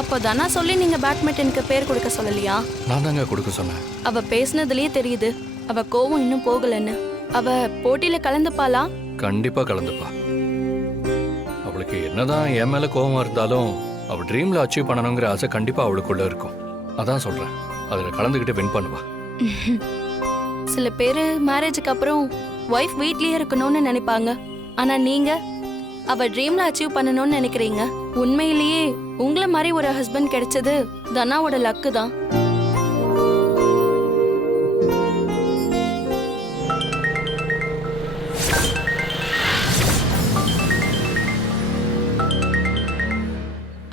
அப்போ தனா சொல்லி நீங்க பேட்மிண்டனுக்கு பேர் கொடுக்க சொல்லலையா? நான் தாங்க கொடுக்க சொன்னேன். அவ பேசுனதுலயே தெரியுது அவ கோவம் இன்னும் போகலன்னு. அவ போட்டியில கலந்துப்பாளா? கண்டிப்பா கலந்துப்பா. அவளுக்கு என்னதான் என் மேல கோவமா இருந்தாலும் அவ ட்ரீம்ல அச்சீவ் பண்ணணுங்கிற ஆசை கண்டிப்பா அவளுக்குள்ள இருக்கும். அதான் சொல்றேன், அதுல கலந்துக்கிட்டு வின் பண்ணுவா. சில பேரு மேரேஜுக்கு அப்புறம் ஒய்ஃப் வீட்லயே இருக்கணும்னு நினைப்பாங்க. ஆனா நீங்க அவ ட்ரீம்ல அச்சீவ் பண்ணணும்னு நினைக்கிறீங்க. உண்மையிலேயே உங்களை மாதிரி ஒரு ஹஸ்பண்ட் கிடைச்சது தனாவோட லக்கு தான்.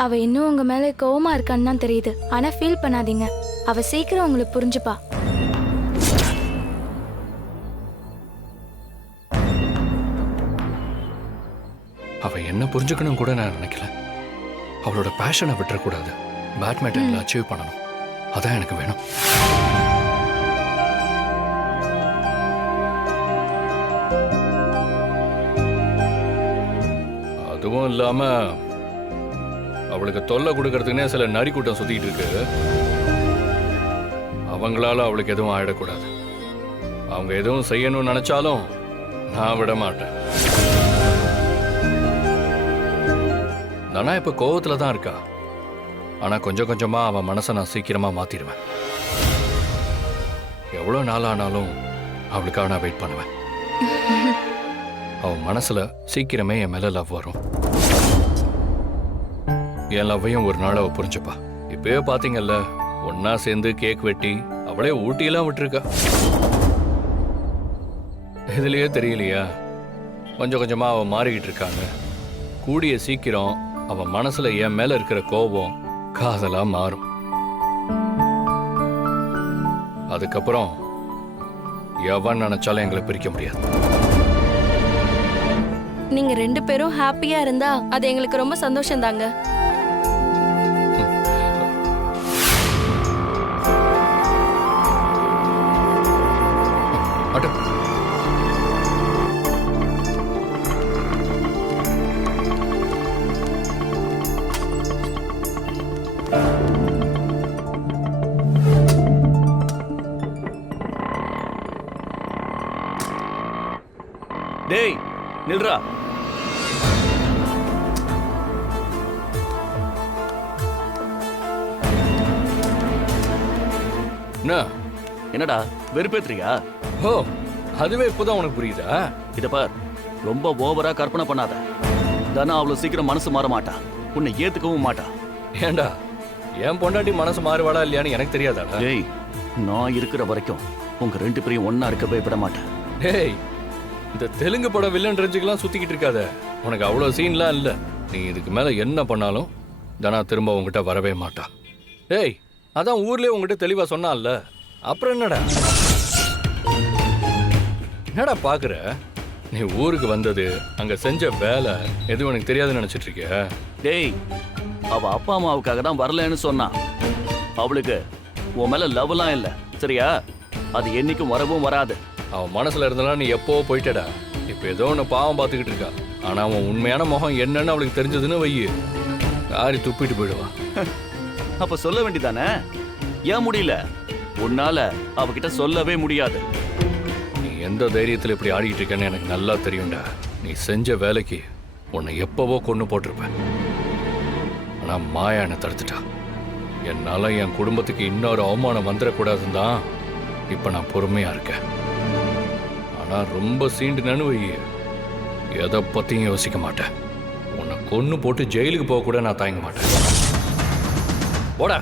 அவ இன்னும் உங்க மேல கோவமா இருக்கான்னு தான் தெரியுது. ஆனா ஃபீல் பண்ணாதீங்க, அவ சீக்கிரம் உங்களுக்கு புரிஞ்சுப்பா. அவ என்ன புரிஞ்சுக்கணும் கூட நான் நினைக்கல. அவளோட பேஷனை விட்டுறக்கூடாது. பேட்மிண்டன்ல அச்சீவ் பண்ணணும், அதான் எனக்கு வேணும். அதுவும் இல்லாம அவளுக்கு தொல்லை கொடுக்கறதுக்குன்னே சில நரி கூட்டம் சுத்திட்டு இருக்கு. அவங்களால அவளுக்கு எதுவும் ஆயிடக்கூடாது. அவங்க எதுவும் செய்யணும்னு நினைச்சாலும் நான் விட மாட்டேன். தனா இப்ப கோவத்துல தான் இருக்கா. ஆனா கொஞ்சம் கொஞ்சமா அவன் மனசை நான் சீக்கிரமா மாத்திடுவேன். எவ்வளவு நாள் ஆனாலும் அவளுக்காக நான் வெயிட் பண்ணுவேன். அவன் மனசுல சீக்கிரமே என் மேல லவ் வரும். என் லவ்வையும் ஒரு நாள் அவ புரிஞ்சுப்பா. இப்பவே பாத்தீங்கல்ல, ஒன்னா சேர்ந்து கேக் வெட்டி அவளே ஊட்டியெல்லாம் விட்டுருக்கா. இதுலயே தெரியலையா கொஞ்சம் கொஞ்சமா அவ மாறிக்கிட்டு இருக்காங்க. கூடிய சீக்கிரம் அவன் மனசுல என் மேல இருக்கிற கோபம் காதலா மாறும். அதுக்கப்புறம் எவன் நினைச்சாலும் எங்களை பிரிக்க முடியாது. நீங்க ரெண்டு பேரும் ஹாப்பியா இருந்தா அது எங்களுக்கு ரொம்ப சந்தோஷம் தாங்க. டேய் நில்றா. என்னடா வெறுப்பேத்துறியா? ஓ, அதுவே இப்பதான் உனக்கு புரியுதா? இத பார், ரொம்ப ஓவரா கற்பனை பண்ணாத. தானா அவ்வளவு சீக்கிரம் மனசு மாற மாட்டா, உன்னை ஏத்துக்கவும் மாட்டா. ஏண்டா, என் பொண்டாட்டி மனசு மாறுவாடா இல்லையான்னு எனக்கு தெரியாதாடா? டேய், நான் இருக்கிற வரைக்கும் உங்க ரெண்டு பேரையும் ஒன்னா இருக்கவே விட மாட்டேன். டேய், இந்த தெலுங்கு படம் வில்லன் ரேஞ்சுக்கெல்லாம் சுத்திக்கிட்டு இருக்காத. உனக்கு அவ்வளவு சீன்லாம் இல்ல. நீ இதுக்கு மேல என்ன பண்ணாலும் தனா திரும்ப உங்ககிட்ட வரவே மாட்டா. டேய், அதான் ஊர்லயே உங்ககிட்ட தெளிவா சொன்னான்ல, அப்புறம் என்னடா என்னடா பாக்குற? நீ ஊருக்கு வந்தது, அங்க செஞ்ச வேலை எதுவும் எனக்கு தெரியாதுன்னு நினைச்சிட்டு இருக்கிய? டேய், அவ அப்பா அம்மாவுக்காக தான் வரலன்னு சொன்னா. அவளுக்கு உன் மேல லவ்லாம் இல்ல, சரியா? அது என்னைக்கும் வரவும் வராது. அவன் மனசுல இருந்தாலும் நீ எப்போ போயிட்டடா. இப்ப ஏதோ ஒன்னு பாவம் பார்த்துக்கிட்டு இருக்கா. ஆனா அவன் உண்மையான முகம் என்னன்னு அவளுக்கு தெரிஞ்சதுன்னு வையு, காரி துப்பிட்டு போயிடுவா. அப்ப சொல்ல வேண்டியதானே? ஏன் முடியல? உன்னால அவகிட்ட சொல்லவே முடியாது. நீ எந்த தைரியத்துல இப்படி ஆடிட்டு இருக்கேன்னு எனக்கு நல்லா தெரியும்டா. நீ செஞ்ச வேலைக்கு உன்னை எப்பவோ கொண்டு போட்டிருப்பேன். ஆனா மாயா என்னை தடுத்துட்டா. என்னால என் குடும்பத்துக்கு இன்னொரு அவமானம் வந்துடக்கூடாதுன்னு தான் இப்ப நான் பொறுமையா இருக்கேன். ஆனா ரொம்ப சீண்டுனு வை, எதை பத்தியும் யோசிக்க மாட்டேன். உன்னை கொன்னு போட்டு ஜெயிலுக்கு போக கூட நான் தயங்க மாட்டேன். போடா.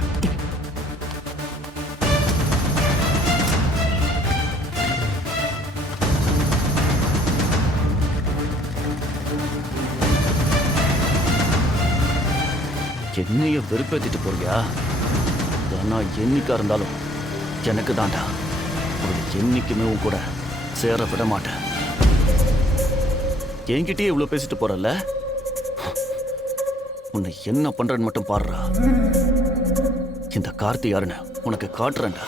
என்னைய வெறுப்பேத்திட்டு போறியா? ஆனா என்னைக்கா இருந்தாலும் எனக்கு தாண்டா. என்னைக்குமே உன் கூட சேர விட மாட்டேன். என்கிட்டயே இவ்வளவு பேசிட்டு போறல்ல, உன்னை என்ன பண்றேன்னு மட்டும் பாடுறா. இந்த கார்த்தி யாருன்னு உனக்கு காட்டுறேன்டா.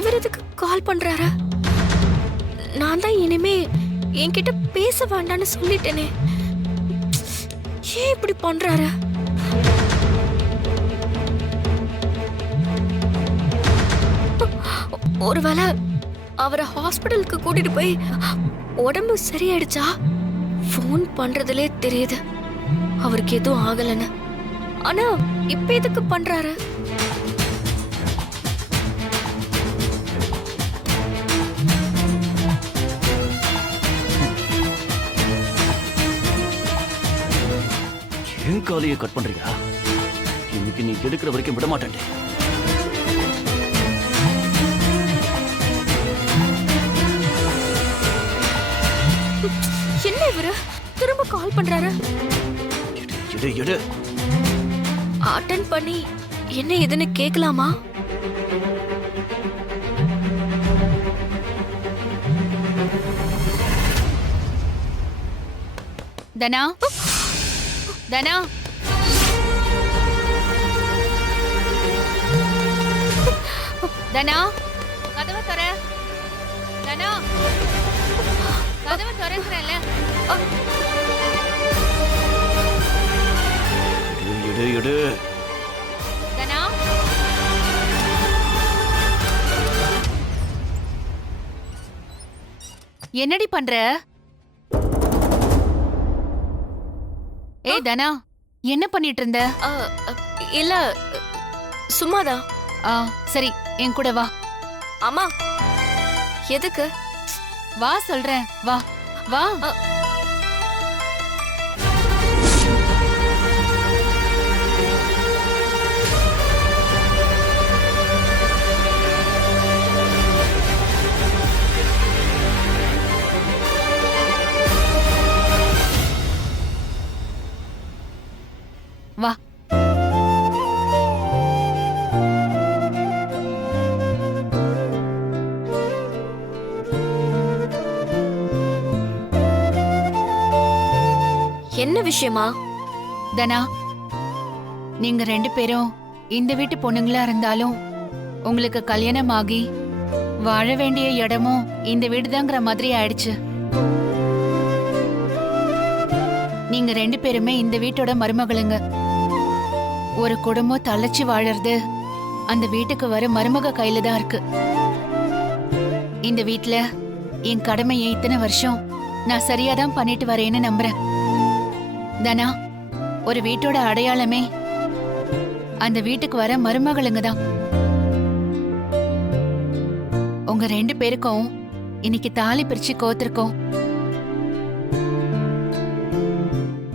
இவர் எதுக்கு கால் பண்றாரு? நான் தான் இனிமே என்கிட்ட பேச வேண்டாம்னு சொல்லிட்டேனே. ஏன் இப்படி பண்றாரு? ஒருவேளை அவரை ஹாஸ்பிடலுக்கு கூட்டிட்டு போய் உடம்பு சரியாயிடுச்சா? ஃபோன் பண்றதுலே தெரியுது அவருக்கு எதுவும் ஆகலன்னு. ஆனா இப்ப எதுக்கு பண்றாரு? என் காலையை கட் பண்றியா? இன்னைக்கு நீ எடுக்கிற வரைக்கும் விட மாட்டேன். என்ன இவரு திரும்ப கால் பண்றாரு? எடு எடு. அட்டெண்ட் பண்ணி என்ன ஏதுன்னு கேட்கலாமா? தனா, தனா, தனா, கதவை தர. தனா, கதவை திறக்கிறேன்ல. எடு எடு. தனா, என்னடி பண்ற? ஏய் தனா, என்ன பண்ணிட்டு இருந்த? அ, அ, இல்ல சும்மாதான். ஆ சரி, என் கூட வா. அம்மா எதுக்கு? வா சொல்றேன், வா வா. வா. என்ன விஷயமா? தனா, நீங்க ரெண்டு பேரும் இந்த வீட்டு பொண்ணுங்களா இருந்தாலும் உங்களுக்கு கல்யாணம் ஆகி வாழ வேண்டிய இடமும் இந்த வீடுதாங்கிற மாதிரி ஆயிடுச்சு. நீங்க ரெண்டு பேருமே இந்த வீட்டோட மருமகளுங்க. ஒரு குடும்பம் தழைச்சு வாழறது அந்த வீட்டுக்கு வர மருமக கையில தான் இருக்கு. இந்த வீட்ல என் கடமையை இத்தனை வருஷம் நான் சரியாதான் பண்ணிட்டு வரேன்னு நம்புறேன். தனா, ஒரு வீட்டோட அடையாளமே அந்த வீட்டுக்கு வர மருமகளுங்க தான். உங்க ரெண்டு பேருக்கும் இன்னைக்கு தாலி பிரிச்சு கோத்திருக்கோம்.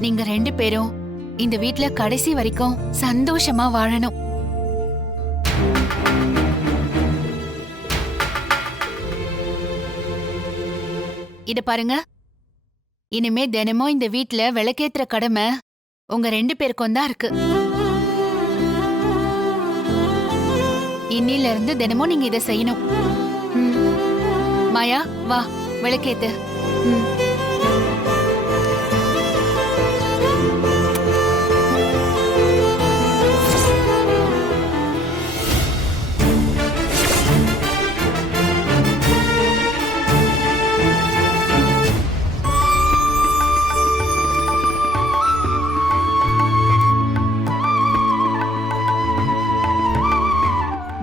நீங்க ரெண்டு பேரும் இந்த வீட்ல கடைசி வரைக்கும் சந்தோஷமா வாழணும். இத பாருங்க, இனிமே தினமும் இந்த வீட்ல விளக்கேத்துற கடமை உங்க ரெண்டு பேருக்கும் தான் இருக்கு. இன்னில இருந்து தினமும் நீங்க இதை செய்யணும். மாயா, வா விளக்கேத்து.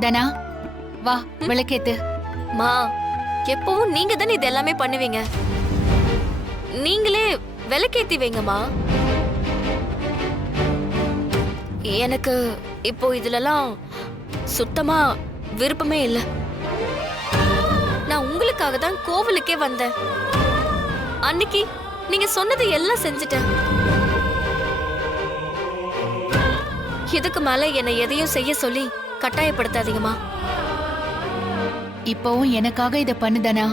தனா, வா விளக்கேத்து. மா, எப்பவும் நீங்க தானே இது எல்லாமே பண்ணுவீங்க. நீங்களே விளக்கேத்தி வைங்கம்மா. எனக்கு இப்போ இதுலலாம் சுத்தமா விருப்பமே இல்ல. நான் உங்களுக்காக தான் கோவிலுக்கே வந்தேன். அன்னைக்கு நீங்க சொன்னது எல்லாம் செஞ்சுட்டேன். இதுக்கு மேல என்னை எதையும் செய்ய சொல்லி கட்டாயப்படுத்தாதீங்கம்மா. இப்பவும் எனக்காக இத பண்ணுதனா?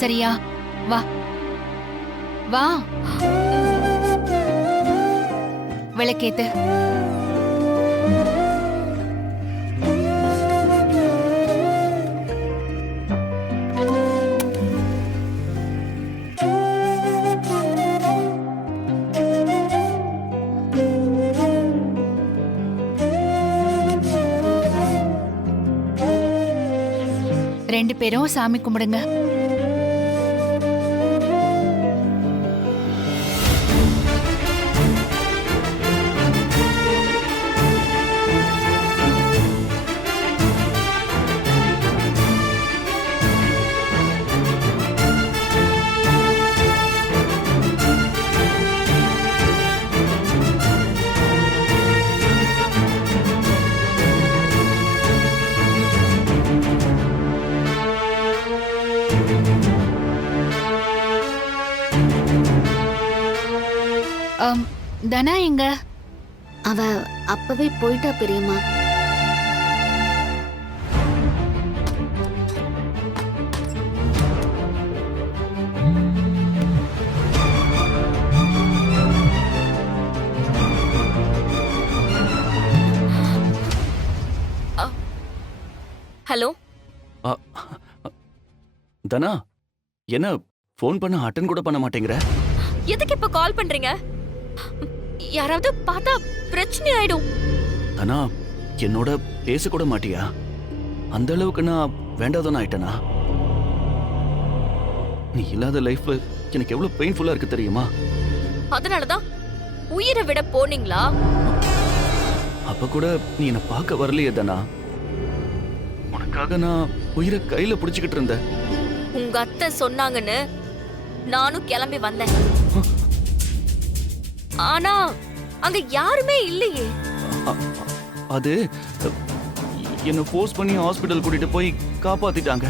சரியா? வா வா விளக்கேத்து. ரெண்டு பேரும் சாமி கும்பிடுங்க. தனா எங்க? அவ அப்பவே போயிட்டா பெரியம்மா. ஹலோ, ஆ, தனா என்ன ஃபோன் பண்ண அட்டன் கூட பண்ண மாட்டேங்கிற? எதுக்கு இப்ப கால் பண்றீங்க? யாராவது பார்த்தா பிரச்சனை ஆயிடும். தனா என்னோட பேச கூட மாட்டியா? அந்த அளவுக்கு நான் வேண்டாதவன் ஆயிட்டனா? நீ இல்லாத லைஃப்ல எனக்கு எவ்வளவு பெயின்ஃபுல்லா இருக்கு தெரியுமா? அதனாலதான் உயிரை விட போனீங்களா? அப்ப கூட நீ என்ன பார்க்க வரலையே தனா. உனக்காக நான் உயிரை கையில புடிச்சுக்கிட்டு இருந்தேன். உங்க அத்தை சொன்னாங்கன்னு நானும் கிளம்பி வந்தேன். ஆனா அங்க யாருமே இல்லையே. அது என்ன ஃபோர்ஸ் பண்ணி ஹாஸ்பிடல் கூட்டிட்டு போய் காப்பாத்திட்டாங்க.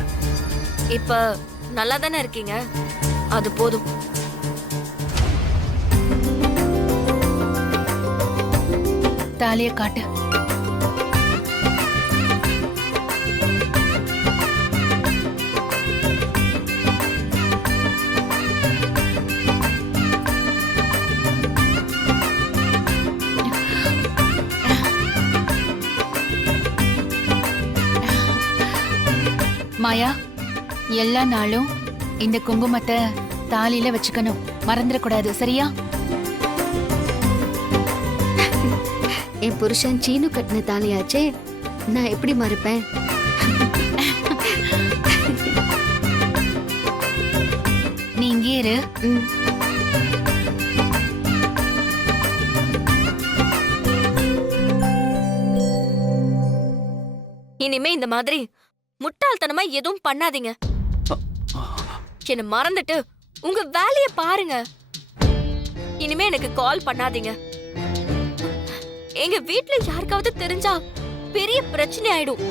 இப்ப நல்லா தானே இருக்கீங்க, அது போதும். தாலிய காட்டு. மாயா, எல்லா நாளும் இந்த குங்குமத்தை தாலியில வச்சுக்கணும், மறந்துடக்கூடாது, சரியா? என் புருஷன் சீனு கட்டின தாலியாச்சே, நான் எப்படி மறப்பேன்? நீ இங்கே இரு. ம். இனிமே இந்த மாதிரி முட்டாள்தனமா எதுவும் பண்ணாதீங்க. என்ன மறந்துட்டு உங்க வேலைய பாருங்க. இனிமே எனக்கு கால் பண்ணாதீங்க. எங்க வீட்ல யாருக்காவது தெரிஞ்சா பெரிய பிரச்சனை ஆயிடும்.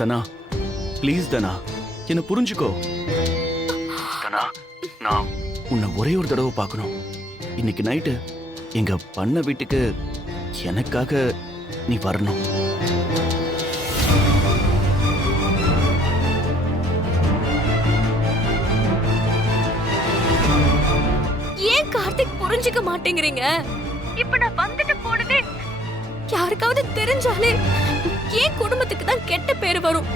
தனா ப்ளீஸ் தனா, என்ன புரிஞ்சுக்கோ. தனா நான் உன்னை ஒரே ஒரு தடவை பார்க்கணும். இன்னைக்கு நைட்டு எங்க பண்ண வீட்டுக்கு எனக்காக நீ வரணும். ஏன் கார்த்திக் புரிஞ்சுக்க மாட்டேங்கிறீங்க? இப்ப நான் வந்துட்டு போனதே யாருக்காவது தெரிஞ்சாலே ஏன் குடும்பத்துக்கு தான் கெட்ட பேரு வரும்.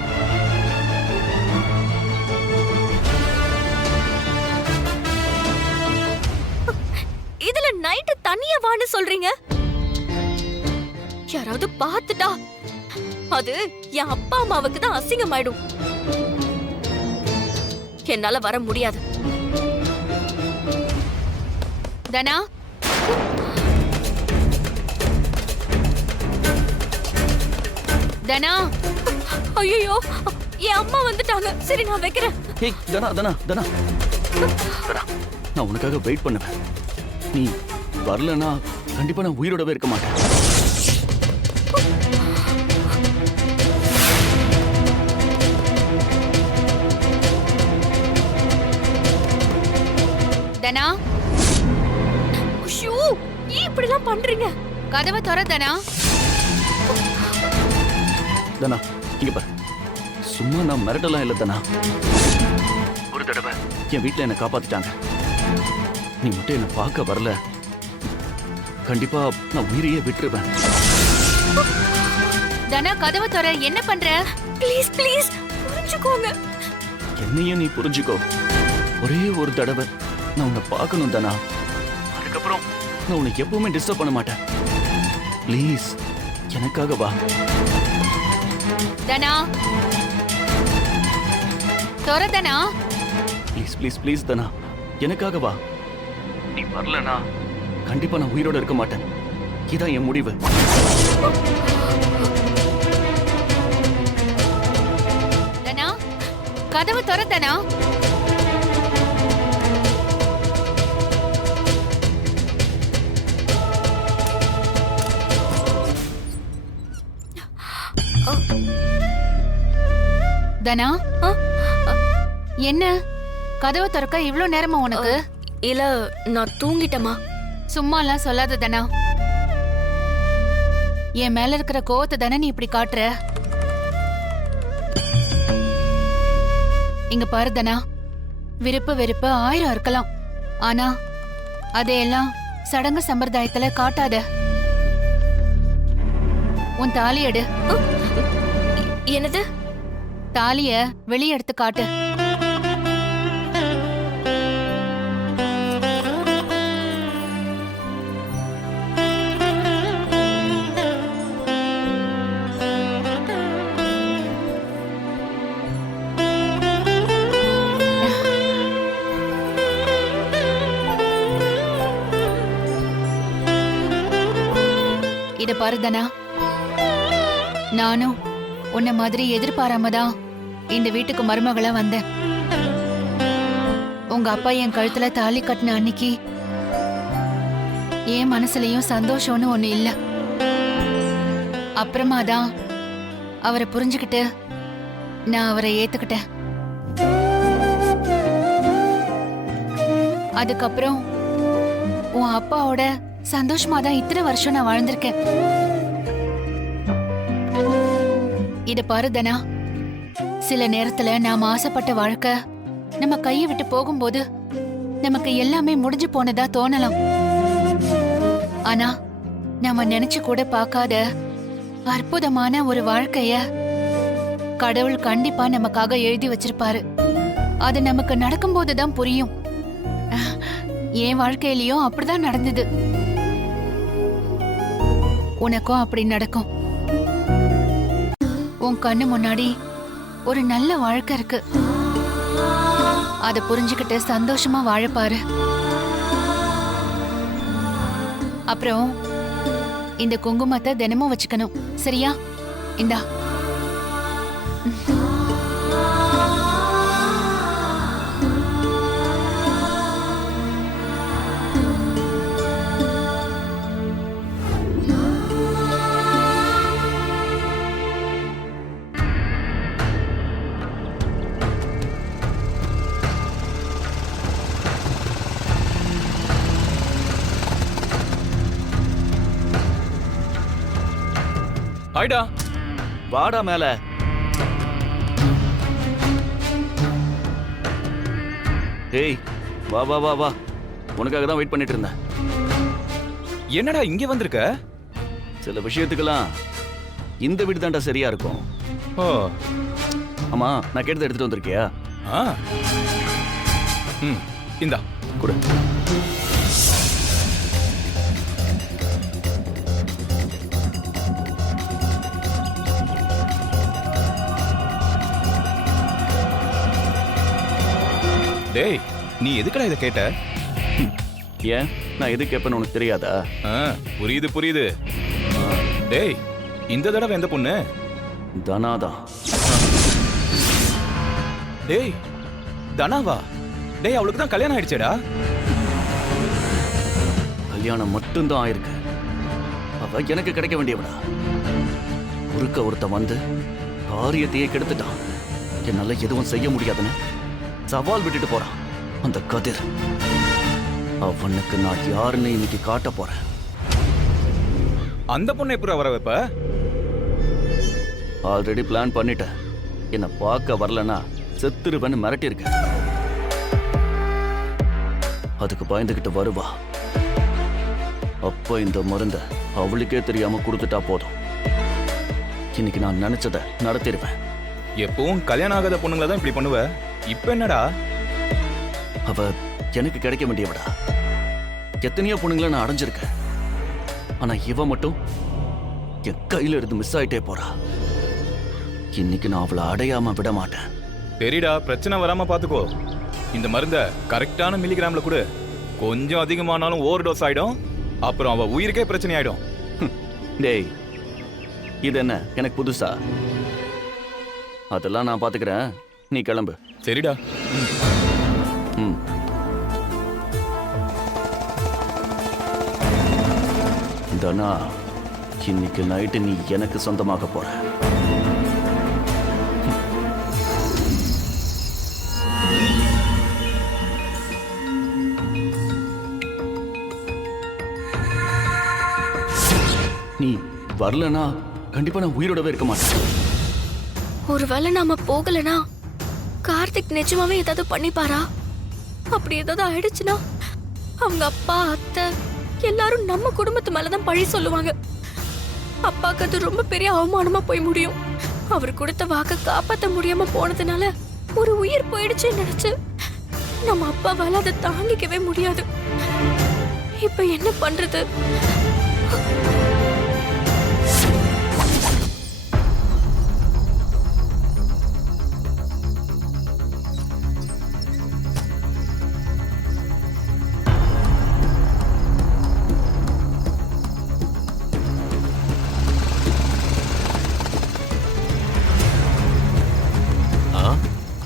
இதுல நைட்டு தனியா வான்னு சொல்றீங்க. யாராவது பார்த்துட்டா அது என் அப்பா அம்மாவுக்கு தான் அசிங்கமாயிடும். என்னால வர முடியாது. தனா, தனா. ஐயோ, என் அம்மா வந்துட்டாங்க. சரி, நான் வைக்கிறேன். ஏய் தனா தனா தனா தனா, நான் உனக்காக வெயிட் பண்ணுவேன். நீ வரலனா கண்டிப்பா நான் உயிரோடவே இருக்க மாட்டேன். தனா, ஐயோ, ஏன் இப்படி எல்லாம் பண்றீங்க? கதவை திற தனா. தனா இங்க பாரு, சும்மா நான் மிரட்டலாம் இல்ல தனா. ஒரு தடவை என் வீட்டுல என்ன காப்பாத்திட்டாங்க. நீ மட்டும் என்ன பார்க்க வரல, கண்டிப்பா நான் உயிரையே விட்டுருவேன். தனா, கதவை திற. என்ன பண்ற? ப்ளீஸ் ப்ளீஸ் புரிஞ்சுக்கோங்க. என்னையும் நீ புரிஞ்சுக்கோ. ஒரே ஒரு தடவை நான் உன்னை பார்க்கணும் தனா. அதுக்கப்புறம் நான் உன்னை எப்பவுமே டிஸ்டர்ப் பண்ண மாட்டேன். ப்ளீஸ் எனக்காக வா. தனா, தொற தனா. ப்ளீஸ் ப்ளீஸ் ப்ளீஸ் தனா, எனக்காக வா. நீ வரலனா கண்டிப்பா நான் உயிரோட இருக்க மாட்டேன். இதான் என் முடிவு. தனா, கதவு தொற தனா. தனா, என்ன கதவு திறக்க இவ்ளோ நேரமா உனக்கு? இல்ல நான் தூங்கிட்டேமா. சும்மாலாம் சொல்லாத தனா. என் மேல இருக்கிற கோவத்தை தானே நீ இப்படி காட்டுற? இங்க பாரு தனா, விருப்பு வெறுப்பு 1000 இருக்கலாம். ஆனா அதையெல்லாம் சடங்கு சம்பிரதாயத்துல காட்டாத. உன் தாலி எடு. என்னது? தாலிய வெளியே எடுத்து காட்டு. இத பாரு தனா, நானும் உன்ன மாதிரி எதிர்பாராம தான் இந்த வீட்டுக்கு மருமகளா வந்தேன். உங்க அப்பா என் கழுத்துல தாலி கட்டின அன்னைக்கு என் மனசுலயும் சந்தோஷம்னு ஒண்ணு இல்ல. அப்புறமா தான் அவரை புரிஞ்சுக்கிட்டு நான் அவரை ஏத்துக்கிட்டேன். அதுக்கப்புறம் உன் அப்பாவோட சந்தோஷமா தான் இத்தனை வருஷம் நான் வாழ்ந்திருக்கேன். இத பாரு தனா, சில நேரத்துல நாம ஆசைப்பட்ட வாழ்க்கை நம்ம கையை விட்டு போகும்போது நமக்கு எல்லாமே முடிஞ்சு போனதா தோணலாம். ஆனா நாம நினைச்சு கூட பார்க்காத அற்புதமான ஒரு வாழ்க்கைய கடவுள் கண்டிப்பா நமக்காக எழுதி வச்சிருப்பாரு. அது நமக்கு நடக்கும்போதுதான் புரியும். என் வாழ்க்கையிலயும் அப்படிதான் நடந்தது. உனக்கும் அப்படி நடக்கும். உன் கண்ணு முன்னாடி ஒரு நல்ல வாழ்க்கை இருக்கு. அத புரிஞ்சுக்கிட்டு சந்தோஷமா வாழப்பாரு. அப்புறம் இந்த குங்குமத்தை தினமும் வச்சுக்கணும், சரியா? இந்தா. ஆயிடா, வாடா மேல. ஏய், வா வா வா வா, உனக்காக தான் வெயிட் பண்ணிட்டு இருந்தேன். என்னடா இங்க வந்திருக்க? சில விஷயத்துக்கெல்லாம் இந்த வீடு தான்டா சரியா இருக்கும். ஓ, ஆமா, நான் கேட்டதை எடுத்துட்டு வந்திருக்கியா? ஆ, இந்தா கொடு. டேய், நீ எதுக்குடா இதை கேட்ட? ஏன், நான் எது கேட்பேன்னு உனக்கு தெரியாதா? ஆ, புரியுது புரியுது. டேய், இந்த தடவை எந்த பொண்ணு? தனாதான். டேய், தனாவா? டேய், அவளுக்கு தான் கல்யாணம் ஆயிடுச்சேடா. கல்யாணம் மட்டும்தான் ஆயிருக்கு. அவ எனக்கு கிடைக்க வேண்டியவடா. குறுக்க ஒருத்த வந்து காரியத்தையே கெடுத்துட்டான். என்னால எதுவும் செய்ய முடியாதுன்னு சவால் விட்டுட்டு போறான் அந்த கதிர். அவனுக்கு நான் யாருன்னு இன்னைக்கு காட்ட போறேன். அந்த பொண்ணை எப்பறம் வர வைப்ப? ஆல்ரெடி பிளான் பண்ணிட்டேன். என்ன பார்க்க வரலன்னா செத்துருவேன்னு மிரட்டி இருக்கேன். அதுக்கு பயந்துகிட்டு வருவா. அப்ப இந்த மருந்த அவளுக்கே தெரியாம கொடுத்துட்டா போதும். இன்னைக்கு நான் நினைச்சத நடத்திடுவேன். எப்பவும் கல்யாணம் ஆகாத பொண்ணுங்கள தான் இப்படி பண்ணுவ. இப்ப என்னடா? அவ எனக்கு கிடைக்க வேண்டியவடா. எத்தனையோ பொண்ணுங்களை நான் அடைஞ்சிருக்கேன். ஆனா இவ மட்டும் என் கையில இருந்து மிஸ் ஆயிட்டே போறா. இன்னைக்கு நான் அவளை அடையாம விட மாட்டேன். சரிடா, பிரச்சனை வராம பாத்துக்கோ. இந்த மருந்த கரெக்டான மில்லிகிராம்ல கொடு. கொஞ்சம் அதிகமானாலும் ஓவர் டோஸ் ஆயிடும். அப்புறம் அவ உயிருக்கே பிரச்சனை ஆயிடும். டேய், இது என்ன எனக்கு புதுசா? அதெல்லாம் நான் பாத்துக்கிறேன், நீ கிளம்பு. சரிடா. ம். தனா, இன்னைக்கு நைட்டு நீ எனக்கு சொந்தமாக போற. நீ வரலனா கண்டிப்பா நான் உயிரோடவே இருக்க மாட்டேன். ஒருவேளை நாம போகலனா கார்த்திக் நிஜமாவே ஏதாவது பண்ணிப்பாரா? அப்படி ஏதாவது ஆயிடுச்சுன்னா அவங்க அப்பா, அத்தை எல்லாரும் நம்ம குடும்பத்து மேலதான் பழி சொல்லுவாங்க. அப்பாக்கு அது ரொம்ப பெரிய அவமானமா போய் முடியும். அவர் கொடுத்த வாக்க காப்பாத்த முடியாம போனதுனால ஒரு உயிர் போயிடுச்சுன்னு நினைச்சு நம்ம அப்பாவால அதை தாங்கிக்கவே முடியாது. இப்ப என்ன பண்றது?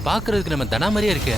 பாக்குறதுக்கு நம்ம தனா மாதிரியே இருக்கே.